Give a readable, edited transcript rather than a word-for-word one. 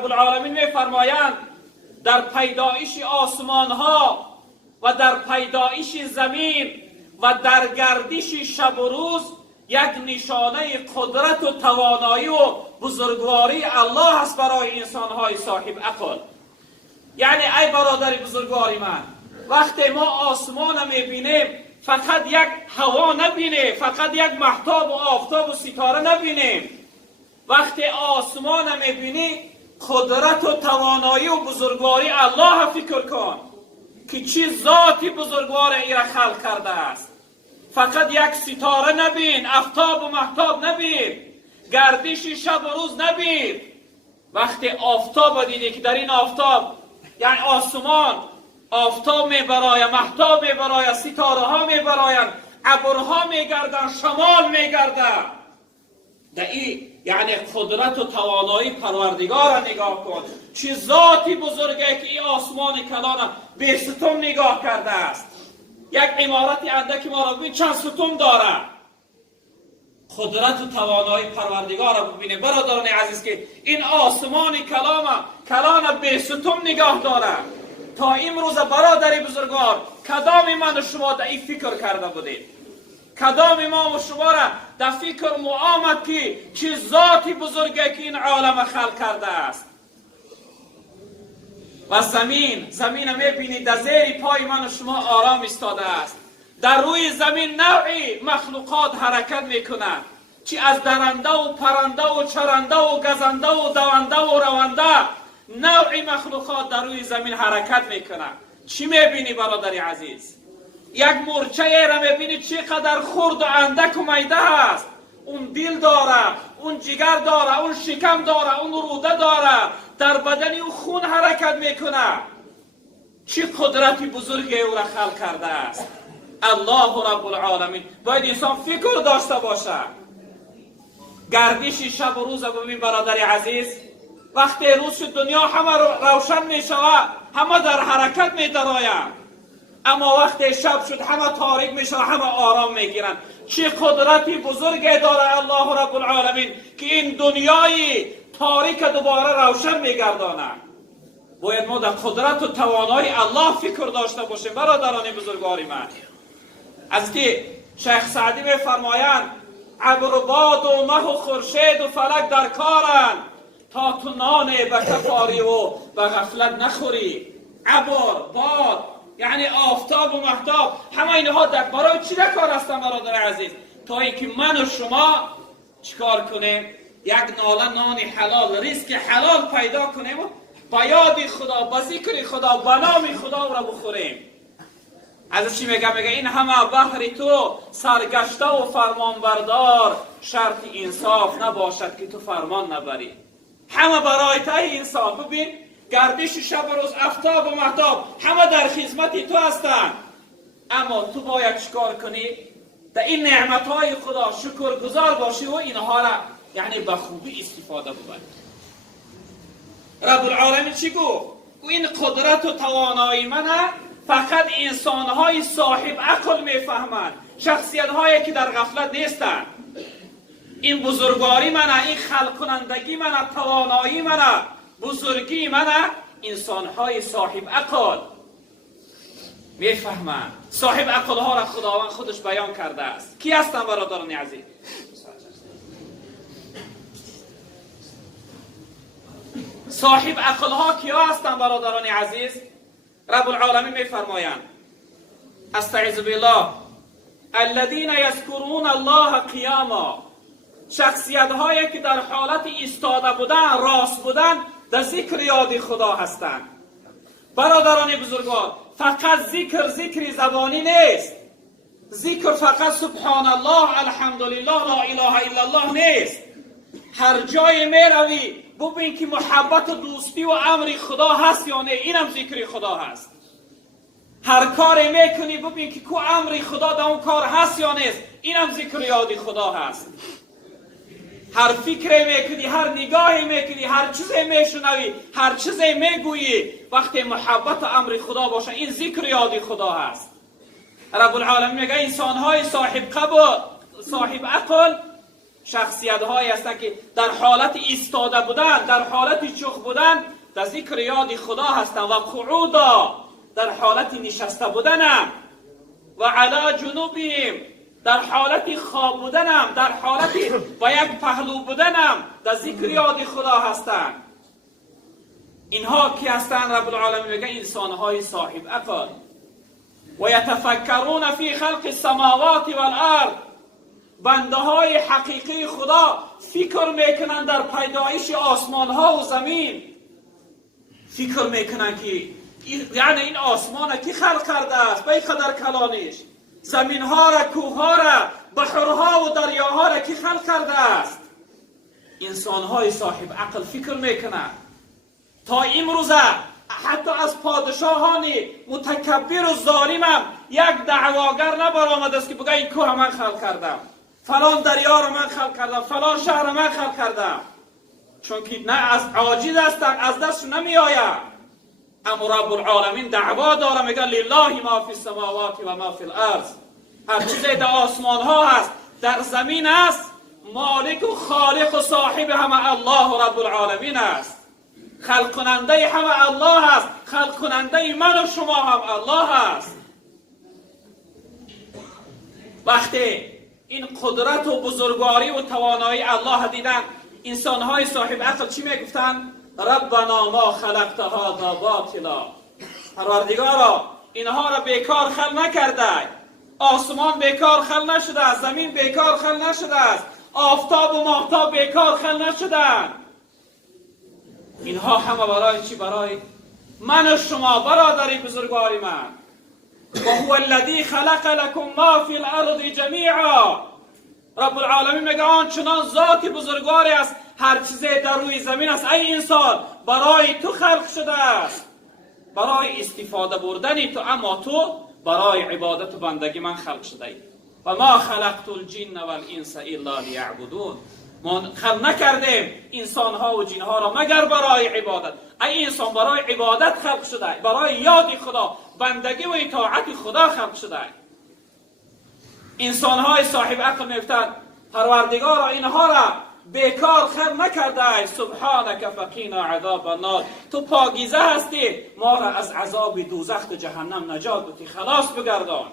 رب العالمین میفرمایند در پیدایش آسمان ها و در پیدایش زمین و در گردش شب و روز یک نشانه قدرت و توانایی و بزرگواری الله است برای انسانهای صاحب عقل. یعنی ای برادر بزرگواری من، وقتی ما آسمان میبینیم فقط یک هوا نبینیم، فقط یک مهتاب و آفتاب و ستاره نبینیم. وقتی آسمان میبینی قدرت و توانایی و بزرگواری الله فکر کن که چی ذاتی بزرگوار ای را خلق کرده است. فقط یک ستاره نبین، آفتاب و مهتاب نبین، گردش شب و روز نبین. وقتی آفتاب دیدی که در این آفتاب یعنی آسمان آفتاب میبراید، مهتاب میبراید، ستاره ها میبراید، ابرها میگردن، شمال میگرده، در این یعنی قدرت و توانایی پروردگار را نگاه کن. چه ذاتی بزرگه که این آسمان کلان به ستون نگاه کرده است. یک عمارت اندک ما را ببین چند ستون داره. قدرت و توانایی پروردگار را ببینه برادران عزیز که این آسمان کلان به ستون نگاه داره. تا امروز برادر بزرگوار کدام من و شما در این فکر کرده بودید؟ کدام ما و شما را در فکر آمد که چه ذاتی بزرگه که این عالم خلق کرده است؟ و زمین میبینید در زیر پای من و شما آرام ایستاده است. در روی زمین نوعی مخلوقات حرکت میکنند، چی از درنده و پرنده و چرنده و گزنده و دونده و رونده نوعی مخلوقات در روی زمین حرکت میکنند. چی میبینی برادر عزیز؟ یک مورچه را میبینی چقدر خرد و اندک و میده هست. اون دل داره، اون جگر داره، اون شکم داره، اون روده داره، در بدن او خون حرکت میکنه. چه قدرتی بزرگی او را خلق کرده است الله رب العالمین. باید انسان فکر داشته باشه. گردش شب و روز ببین برادر عزیز، وقتی روز شد دنیا همه روشن میشود، همه در حرکت میدراید، اما وقتی شب شد همه تاریک میشه، همه آرام میگیرن. چه قدرتی بزرگی داره الله رب العالمین که این دنیای تاریک دوباره روشن میگردانه. باید ما در قدرت و توانایی الله فکر داشته باشیم برادران بزرگواری من. از که شیخ سعدی میفرمایند ابر و باد و مه و خورشید و فلک در کارن، تا تو نان به کفاری و به غفلت نخوری. ابر، باد یعنی آفتاب و مهتاب، همه اینها برای چی در کار هستن برادر عزیز؟ تا اینکه من و شما چیکار کنیم؟ یک ناله نان حلال، ریزق حلال پیدا کنیم و با یاد خدا، با ذکر خدا، با نام خدا را بخوریم. از چی میگه این همه بحر تو سرگشته و فرمان بردار، شرط انصاف نباشد که تو فرمان نبری. همه برای ته انسان. ببین گردش شب و روز، آفتاب و مهتاب همه در خدمت تو هستند، اما تو باید چیکار کنی؟ در این نعمتهای خدا شکرگزار باشی و اینها را یعنی به خوبی استفاده ببری. رب العالمین چی گفت؟ این قدرت و توانایی منه فقط انسانهای صاحب عقل میفهمند، شخصیت‌هایی که در غفلت نیستند. این بزرگواری منه، این خلق کنندگی منه، توانایی منه، بزرگی منه انسانهای صاحب عقل میفهمند. صاحب عقل ها را خداوند خودش بیان کرده است. کی هستند برادران عزیز؟ صاحب عقل ها کیا هستند برادران عزیز؟ رب العالمین میفرمایند استعذ بالله الذين يذكرون الله قیاما، شخصیت هایی که در حالت ایستاده بودن، راست بودن، در ذکر یاد خدا هستند. برادران بزرگوار، فقط ذکر زبانی نیست. ذکر فقط سبحان الله، الحمدلله، لا اله الا الله نیست. هر جای می روی ببین که محبت و دوستی و امر خدا هست یا نه، اینم ذکر خدا هست. هر کاری میکنی ببین که کو امر خدا در اون کار هست یا نیست، اینم ذکر یاد خدا هست. هر فکری میکنی، هر نگاهی میکنی، هر چیزی میشنوی، هر چیزی میگویی، وقتی محبت و امر خدا باشه این ذکر یاد خدا هست. رب العالمین میگه انسانهای صاحب عقل شخصیت هایی هستند که در حالت ایستاده بودن، در حالت چوخ بودن در ذکر یاد خدا هستند و قعودا در حالت نشسته بودن و علی جنوبهم در حالت خواب بودنم، در حالت با یک پهلو بودنم در ذکر یاد خدا هستند. اینها کی هستند؟ رب العالمین میگه انسانهای صاحب عقل. و یتفکرون فی خلق السماوات والارض، بنده های حقیقی خدا فکر میکنن در پیدایش آسمان ها و زمین. فکر میکنن که یعنی این آسمان کی خلق کرده است، به قدر کلانش، زمین ها را، کوه ها را، بحرها و دریاها را کی خلق کرده است. انسان های صاحب عقل فکر میکنن. تا امروزه حتی از پادشاهان متکبر و ظالم هم یک دعواگر نبرآمده است که بگه این کوه من خلق کردم، فلان دریا را من خلق کردم، فلان شهر را من خلق کردم. چون که نه از عاجز هستند، از دست نمی آید. اما رب العالمین دعوا داره، میگه لله ما فی السماوات و ما فی الارض. هر چیزی در آسمان ها هست، در زمین است، مالک و خالق و صاحب همه الله رب العالمین است. خلق کننده همه الله است، خلق کننده من و شما هم الله است. وقتی این قدرت و بزرگواری و توانایی الله دیدن، انسانهای صاحب عقل چی میگفتن؟ ربنا ما خلقت هذا باطلا. پروردگارا اینها را بیکار خلق نکرده، آسمان بیکار خلق نشده، زمین بیکار خلق نشده است، آفتاب و ماهتاب بیکار خلق نشدند. اینها همه برای چی؟ برای من و شما، برادری بزرگواری من. و هو الذی خلق لكم ما فی الارض جمیعا. رب العالمین میگه آنچنان ذات بزرگواری است، هر چیزی در روی زمین است ای انسان برای تو خلق شده است، برای استفاده بردن تو، اما تو برای عبادت و بندگی من خلق شده ای. و ما خلقت الجن والانس الا لیعبدون. ما خلق نکردیم انسان ها و جن ها را مگر برای عبادت. ای انسان برای عبادت خلق شده، برای یاد خدا، بندگی و اطاعت خدا خلق شده. انسان های صاحب عقل میگفتند پروردگارا اینها را بیکار خلق نکرده، سبحانک فقینا عذاب النار. تو پاکیزه هستی، ما را از عذاب دوزخ و جهنم نجات بدی، خلاص بگردان.